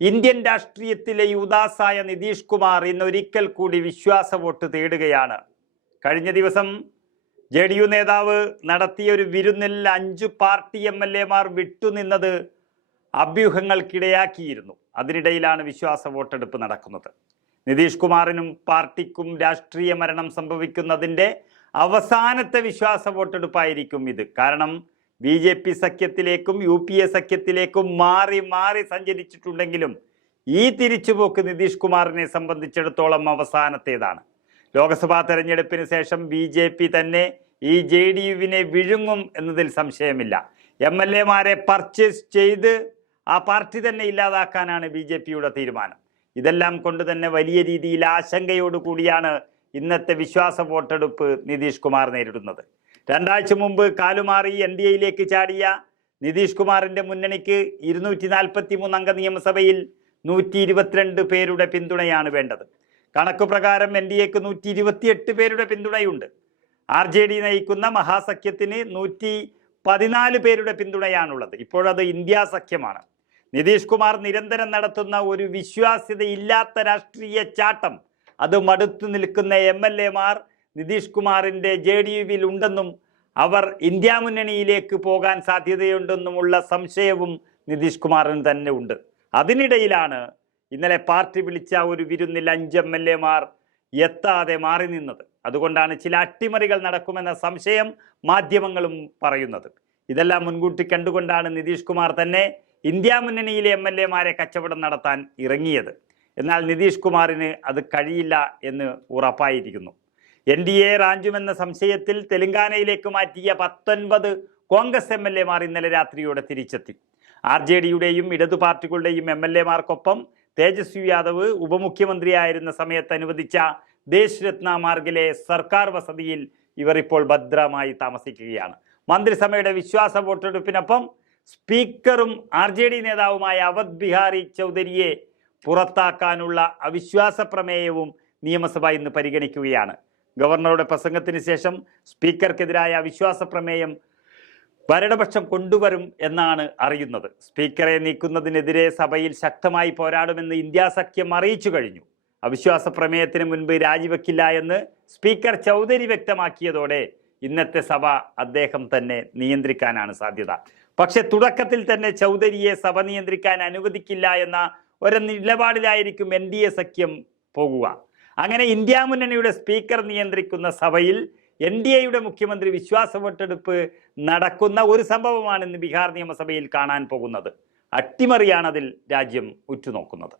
Indian രാഷ്ട്രീയത്തിലെ യുദാസായ നിതീഷ് കുമാർ ഇന്ന് ഒരിക്കൽ കൂടി വിശ്വാസ വോട്ട് തേടുകയാണ്. കഴിഞ്ഞ ദിവസം ജെ ഡി യു നേതാവ് നടത്തിയ ഒരു വിരുന്നിൽ അഞ്ചു പാർട്ടി എം എൽ എമാർ വിട്ടുനിന്നത് അഭ്യൂഹങ്ങൾക്കിടയാക്കിയിരുന്നു. അതിനിടയിലാണ് വിശ്വാസ വോട്ടെടുപ്പ് നടക്കുന്നത്. നിതീഷ് കുമാറിനും പാർട്ടിക്കും രാഷ്ട്രീയ മരണം സംഭവിക്കുന്നതിന്റെ അവസാനത്തെ വിശ്വാസ വോട്ടെടുപ്പായിരിക്കും ഇത്. കാരണം ബി ജെ പി സഖ്യത്തിലേക്കും യു പി എ സഖ്യത്തിലേക്കും മാറി മാറി സഞ്ചരിച്ചിട്ടുണ്ടെങ്കിലും ഈ തിരിച്ചുപോക്ക് നിതീഷ് കുമാറിനെ സംബന്ധിച്ചിടത്തോളം അവസാനത്തേതാണ്. ലോക്സഭാ തെരഞ്ഞെടുപ്പിന് ശേഷം ബി ജെ പി തന്നെ ഈ ജെ ഡി യുവിനെ വിഴുങ്ങും എന്നതിൽ സംശയമില്ല. എം എൽ എമാരെ പർച്ചേസ് ചെയ്ത് ആ പാർട്ടി തന്നെ ഇല്ലാതാക്കാനാണ് ബി ജെ പിയുടെ തീരുമാനം. ഇതെല്ലാം കൊണ്ട് തന്നെ വലിയ രീതിയിൽ ആശങ്കയോടുകൂടിയാണ് ഇന്നത്തെ വിശ്വാസ വോട്ടെടുപ്പ് നിതീഷ് കുമാർ നേരിടുന്നത്. രണ്ടാഴ്ച മുമ്പ് കാലുമാറി എൻ ഡി എയിലേക്ക് ചാടിയ നിതീഷ് കുമാറിന്റെ മുന്നണിക്ക് ഇരുന്നൂറ്റി നാൽപ്പത്തി മൂന്ന് അംഗ നിയമസഭയിൽ നൂറ്റി ഇരുപത്തിരണ്ട് പേരുടെ പിന്തുണയാണ് വേണ്ടത്. കണക്ക് പ്രകാരം എൻ ഡി എക്ക് നൂറ്റി ഇരുപത്തിയെട്ട് പേരുടെ പിന്തുണയുണ്ട്. ആർ ജെ ഡി നയിക്കുന്ന മഹാസഖ്യത്തിന് നൂറ്റി പതിനാല് പേരുടെ പിന്തുണയാണുള്ളത്. ഇപ്പോഴത് ഇന്ത്യ സഖ്യമാണ്. നിതീഷ് കുമാർ നിരന്തരം നടത്തുന്ന ഒരു വിശ്വാസ്യതയില്ലാത്ത രാഷ്ട്രീയ ചാട്ടം. അത് മടുത്തു നിൽക്കുന്ന എം എൽ എമാർ നിതീഷ് കുമാറിന്റെ ജെ ഡി യുവിൽ ഉണ്ടെന്നും അവർ ഇന്ത്യാ മുന്നണിയിലേക്ക് പോകാൻ സാധ്യതയുണ്ടെന്നുമുള്ള സംശയവും നിതീഷ് കുമാറിന് തന്നെ ഉണ്ട്. അതിനിടയിലാണ് ഇന്നലെ പാർട്ടി വിളിച്ച ഒരു വിരുന്നിൽ അഞ്ച് എം എൽ എമാർ എത്താതെ മാറി നിന്നത്. അതുകൊണ്ടാണ് ചില അട്ടിമറികൾ നടക്കുമെന്ന സംശയം മാധ്യമങ്ങളും പറയുന്നത്. ഇതെല്ലാം മുൻകൂട്ടി കണ്ടുകൊണ്ടാണ് നിതീഷ് കുമാർ തന്നെ ഇന്ത്യാ മുന്നണിയിലെ എം എൽ എമാരെ കച്ചവടം നടത്താൻ ഇറങ്ങിയത്. എന്നാൽ നിതീഷ് കുമാറിന് അത് കഴിയില്ല എന്ന് ഉറപ്പായിരിക്കുന്നു. എൻ ഡി എ റാഞ്ചുമെന്ന സംശയത്തിൽ തെലങ്കാനയിലേക്ക് മാറ്റിയ പത്തൊൻപത് കോൺഗ്രസ് എം എൽ എമാർ ഇന്നലെ രാത്രിയോടെ തിരിച്ചെത്തി. ആർ ജെ ഡിയുടെയും ഇടതു പാർട്ടികളുടെയും എം എൽ എമാർക്കൊപ്പം തേജസ്വി യാദവ് ഉപമുഖ്യമന്ത്രിയായിരുന്ന സമയത്ത് അനുവദിച്ച ദേശരത്ന മാർഗിലെ സർക്കാർ വസതിയിൽ ഇവർ ഇപ്പോൾ ഭദ്രമായി താമസിക്കുകയാണ്. മന്ത്രിസഭയുടെ വിശ്വാസ വോട്ടെടുപ്പിനൊപ്പം സ്പീക്കറും ആർ ജെ ഡി നേതാവുമായ അവധ് ബിഹാരി ചൗധരിയെ പുറത്താക്കാനുള്ള അവിശ്വാസ പ്രമേയവും നിയമസഭ ഇന്ന് പരിഗണിക്കുകയാണ്. ഗവർണറുടെ പ്രസംഗത്തിന് ശേഷം സ്പീക്കർക്കെതിരായ അവിശ്വാസ പ്രമേയം ഭരണപക്ഷം കൊണ്ടുവരും എന്നാണ് അറിയുന്നത്. സ്പീക്കറെ നീക്കുന്നതിനെതിരെ സഭയിൽ ശക്തമായി പോരാടുമെന്ന് ഇന്ത്യ സഖ്യം അറിയിച്ചു കഴിഞ്ഞു. അവിശ്വാസ പ്രമേയത്തിന് മുൻപ് രാജിവെക്കില്ല എന്ന് സ്പീക്കർ ചൗധരി വ്യക്തമാക്കിയതോടെ ഇന്നത്തെ സഭ അദ്ദേഹം തന്നെ നിയന്ത്രിക്കാനാണ് സാധ്യത. പക്ഷെ തുടക്കത്തിൽ തന്നെ ചൗധരിയെ സഭ നിയന്ത്രിക്കാൻ അനുവദിക്കില്ല എന്ന ഒരു നിലപാടിലായിരിക്കും എൻ സഖ്യം പോകുക. അങ്ങനെ ഇന്ത്യ മുന്നണിയുടെ സ്പീക്കർ നിയന്ത്രിക്കുന്ന സഭയിൽ എൻ ഡി എയുടെ മുഖ്യമന്ത്രി വിശ്വാസ വോട്ടെടുപ്പ് നടക്കുന്ന ഒരു സംഭവമാണ് ഇന്ന് ബീഹാർ നിയമസഭയിൽ കാണാൻ പോകുന്നത്. അട്ടിമറിയാണ് അതിൽ രാജ്യം ഉറ്റുനോക്കുന്നത്.